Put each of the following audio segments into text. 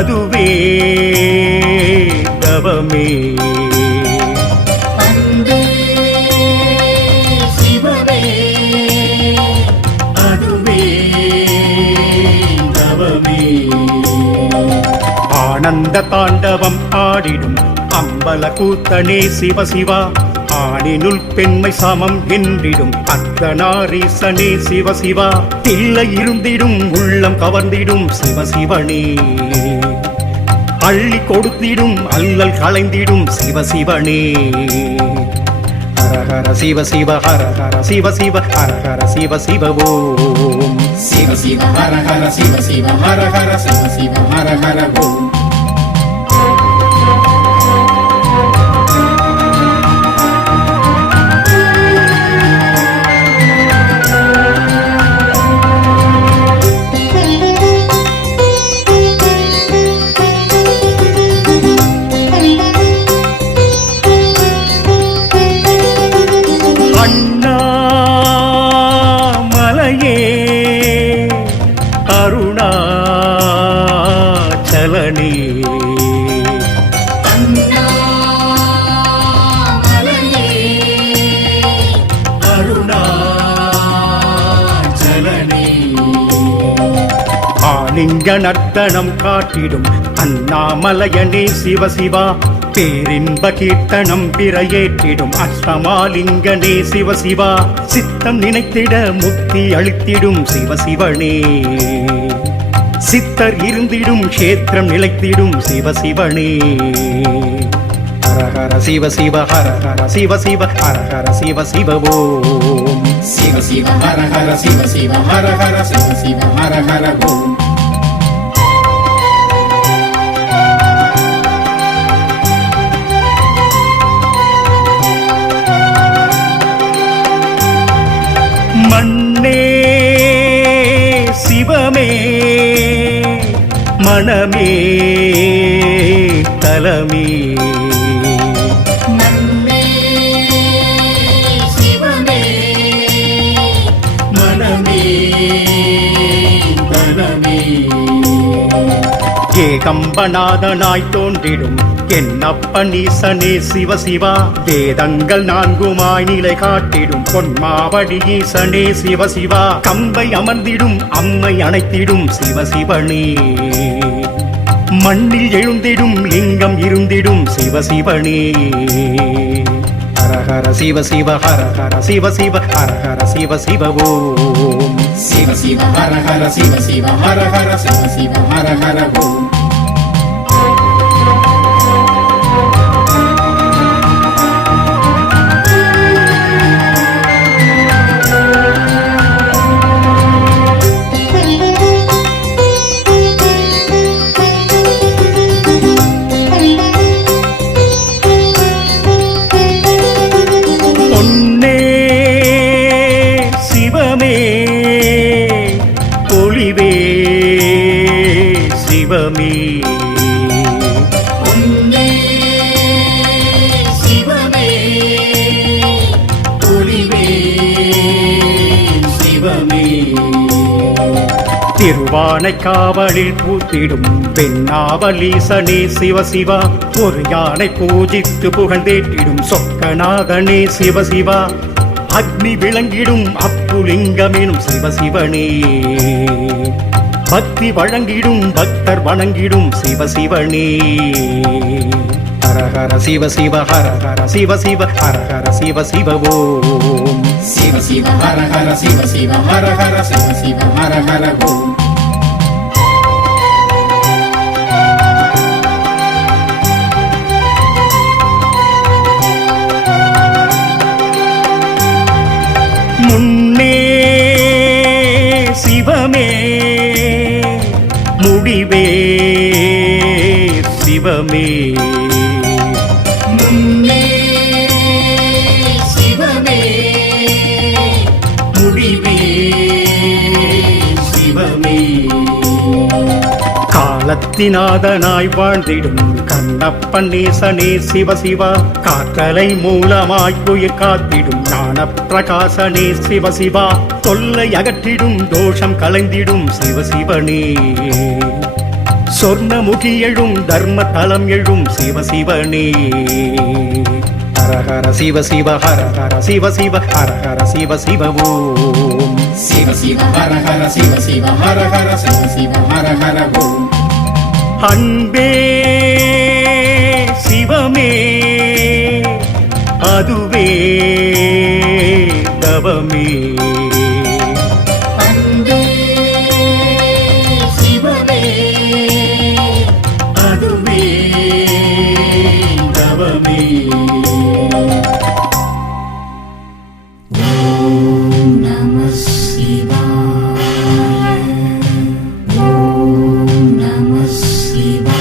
அதுவே தவமே. அன்பே சிவமே அதுவே தவமே. ஆனந்த தாண்டவம் ஆடிடும் அம்பல கூத்தனே சிவசிவா, ஆணினுள் பெண்மை சமம் என்றிடும் அர்த்தநாரீசனே சிவசிவா, தில்லை இருந்திடும் உள்ளம் கவர்ந்திடும் சிவசிவனே, அள்ளி கொடுத்திடும் அல்லல் களைந்திடும் சிவசிவனே. ஹர ஹர சிவ சிவ ஹர ஹர சிவ சிவ ஹர ஹர சிவ சிவ ஓம். சிவ சிவ ஹர ஹர சிவ சிவ ஹர ஹர சிவ சிவ ஹர ஹர ஓம். அருணாச்சலனே அருணாச்சலனே ஆலிங்க நர்த்தனம் காட்டிடும் அண்ணாமலையனே சிவசிவா, பேரின்ப கீர்த்தனம் பிறையேற்றிடும் அஷ்டமாலிங்கனே சிவசிவா, சித்தம் நினைத்திட முக்தி அளித்திடும் சிவசிவனே, சித்தர் இருந்திடும் கஷேத்திரம் நிலைத்திடும் சிவசிவனே. ஹர ஹர சிவ சிவ ஹர ஹர சிவ சிவ ஹர ஹர சிவ சிவ ஓம். சிவ சிவ ஹர ஹர சிவ சிவ ஹர ஹர சிவ சிவ ஹர ஹர ஓம். மண்ணே சிவமே மனமே தலமே. மண்ணே சிவமே மனமே தலமே. ஏகம்பநாதனாய் தோன்றிடும் என்னப்பனீசனே சிவசிவா, வேதங்கள் நான்குமாய் நிலை காட்டிடும் பொன்மாவடி ஈசனே சிவசிவா, கம்பை அமர்ந்திடும் அம்மை அணைத்திடும் சிவசிவனே, மண்ணில் எழுந்திடும் லிங்கம் இருந்திடும் சிவசிவனே. ஹர ஹர சிவ சிவ ஹர ஹர சிவ சிவ ஹர ஹர சிவ சிவ ஓம். சிவ சிவ ஹர ஹர சிவ சிவ ஹர ஹர சிவ சிவ ஹர ஹர ஓம். ஒளிவே சிவமே பொன்னே சிவமே ஒளிவே சிவமே. திருவானைக்காவலில் பூத்திடும் பெண்ணாவலீசனே சிவசிவா, ஒரு யானை பூஜித்து புகழ்ந்தேற்றிடும் சொக்கநாதனே சிவசிவா, அக்னி விளங்கிடும் அப்புலிங்கமெனும் சிவசிவனே, பக்தி வழங்கிடும் பக்தர் வணங்கிடும் சிவசிவனே. ஹர ஹர சிவ சிவ ஹர ஹர சிவ சிவ ஹர ஹர சிவ சிவ ஓம். சிவ சிவ ஹர ஹர சிவ சிவ ஹர ஹர சிவ சிவ ஹர ஹர ஓம். முன்னே சிவமே முடிவே சிவமே. முன்னே சிவமே முடிவே சிவமே. காலத்தினாதனாய் வாழ்ந்திடும் கண்ணப்பன்னீசனே சிவசிவா, காற்றலை மூலமாய் உயிர் காத்திடும் ஞான பிரகாசனே சிவசிவா, தொல்லை அகற்றிடும் தோஷம் கலைந்திடும் சிவசிவனே, சொர்ணமுகி எழும் தர்ம தலம் எழும் சிவ சிவனே ஹர ஹர சிவ சிவ ஹர ஹர சிவ சிவ ஹர ஹர சிவ சிவ ஓம் சிவ சிவ ஹர ஹர சிவ சிவ ஹர ஹர சிவ சிவ ஹர ஹர ஓம் அன்பே சிவமே அதுவே தவமே அன்பே சிவமே அதுவே தவமே ஓம் நம சிவாய ஓம் நம சிவாய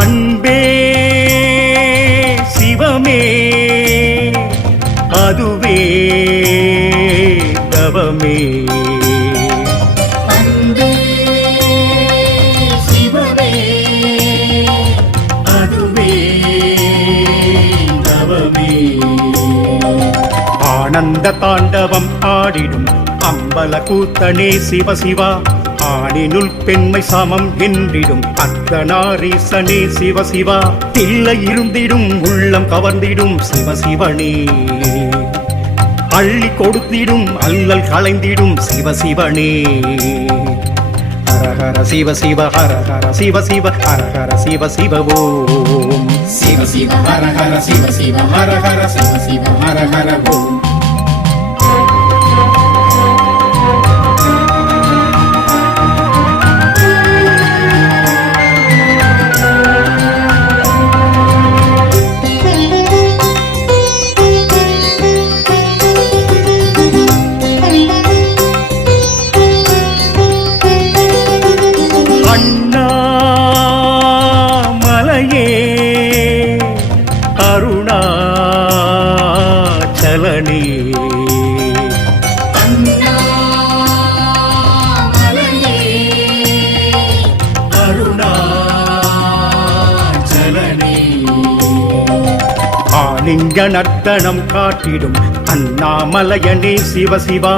அன்பே சிவமே அதுவே தவமே அன்பே சிவமே அதுவே தவமே ஆனந்த தாண்டவம் ஆடிடும் அம்பல கூத்தனே சிவ சிவா ஆணினுள் பெண்மை சமம் என்றிடும் அர்த்தநாரீசனே சிவ சிவா தில்லை இருந்திடும் உள்ளம் கவர்ந்திடும் சிவ சிவனே அள்ளி கொடுத்திடும் அல்லல் களைந்திடும் சிவ சிவனே ஹர ஹர சிவ சிவ ஹர ஹர சிவ சிவ ஹர ஹர சிவ சிவ ஓம் சிவ சிவ ஹர ஹர சிவ சிவ ஹர ஹர சிவ சிவ ஹர ஹர ஓம் அண்ணாமலையே அருணாச்சலனே அண்ணாமலையே அருணாச்சலனே ஆலிங்க நர்த்தனம் காட்டிடும் அண்ணாமலையனே சிவ சிவா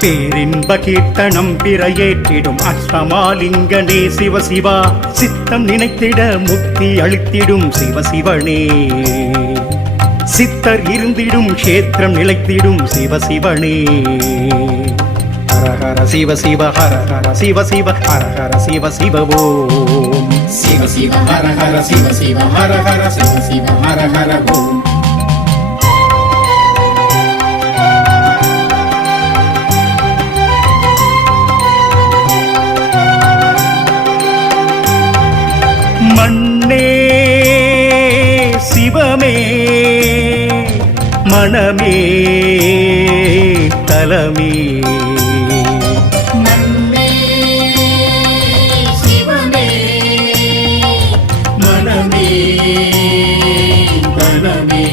பேரின்ப கீர்த்தனம் பிறையேற்றிடும் அஷ்டமாலிங்கனே சிவ சிவா சித்தம் நினைத்திட முக்தி அளித்திடும் சிவ சிவனே சித்தர் இருந்திடும் கஷேத்திரம் நிலைத்திடும் சிவ சிவனே ஹர ஹர சிவ சிவ ஹர ஹர சிவ சிவ ஹர ஹர சிவ சிவ ஓம் சிவ சிவ ஹர ஹர சிவ சிவ ஹர ஹர சிவ சிவ ஹர ஹர ஓம் மண்ணே சிவமே மனமே தலமே மண்ணே சிவமே மனமே தனமே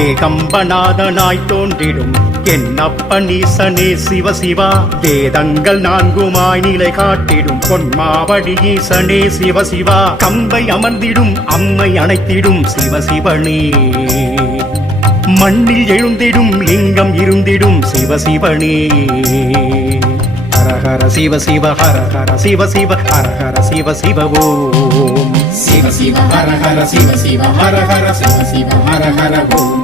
ஏகம்பநாதனாய் தோன்றிடும் என்னப்பனீசனே சிவ சிவா வேதங்கள் நான்குமாய் நிலை காட்டிடும் பொன்மாவடி ஈசனே சிவ சிவா கம்பை அமர்ந்திடும் அம்மை அணைத்திடும் சிவ சிவனே மண்ணில் எழுந்திடும் லிங்கம் இருந்திடும் சிவ சிவனே ஹர ஹர சிவ சிவ ஹர ஹர சிவ சிவ ஹர ஹர சிவ சிவ ஓம் சிவ சிவ ஹர ஹர சிவ சிவ ஹர ஹர சிவ சிவ ஹர ஹர ஓம்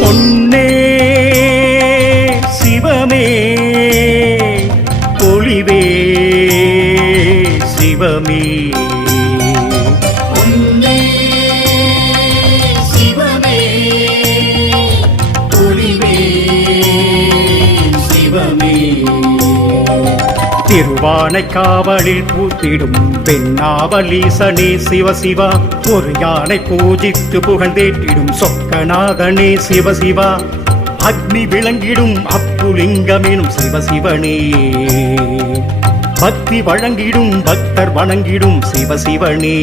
பொன்னே சிவமே பொலிவே சிவமே பொன்னே சிவமே ஒளிவே சிவமே திருவானை காவலில் பூத்திடும் பெண்ணாவலீசனே சிவசிவா ஒரு யானை பூஜித்து புகழ்ந்தேற்றிடும் சொக்கநாதனே சிவசிவா அக்னி விளங்கிடும் அப்புலிங்கமெனும் சிவசிவனே பக்தி வழங்கிடும் பக்தர் வணங்கிடும் சிவசிவனே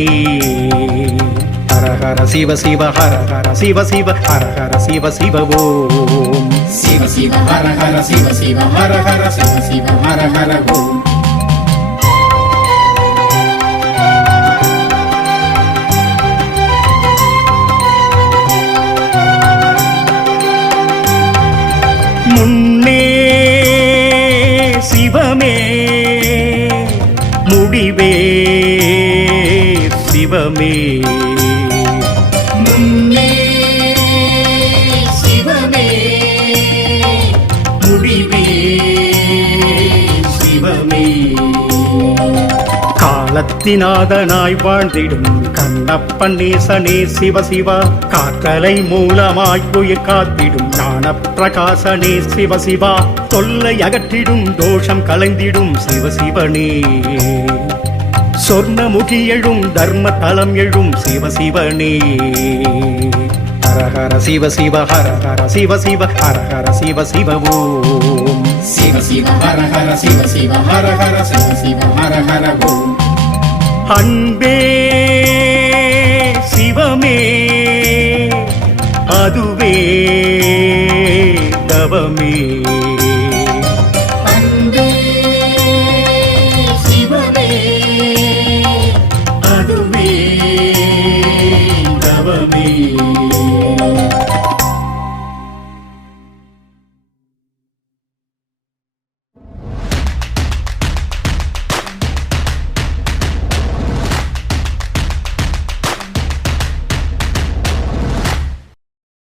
ஹர ஹர சிவ சிவ ஹர ஹர சிவ சிவ ஹர ஹர சிவ சிவ ஓம் சிவ சிவ ஹர ஹர சிவ சிவ ஹர ஹர சிவ சிவ ஹர ஹர ஓம் முன்னே சிவமே முடிவே சிவமே முன்னே சிவமே முடிவே சிவமே காலத்தினாதனாய் வாழ்ந்திடும் கண்ணப்பன் நேசனே சிவசிவா காற்றலை மூலமாய் உயிர் காத்திடும் ஞான பிரகாசனே சிவசிவா தொல்லை அகற்றிடும் தோஷம் கலைந்திடும் சிவசிவனே சொர்ணமுகி எழும் தர்ம தலம் எழும் சிவசிவனே ஹர ஹர சிவ சிவ ஹர ஹர சிவ சிவ ஹர ஹர சிவ சிவ ஓம் சிவ சிவ ஹர ஹர சிவ சிவ ஹர ஹர சிவ சிவ ஹர ஹர ஓம் அன்பே சிவமே அதுவே தவமே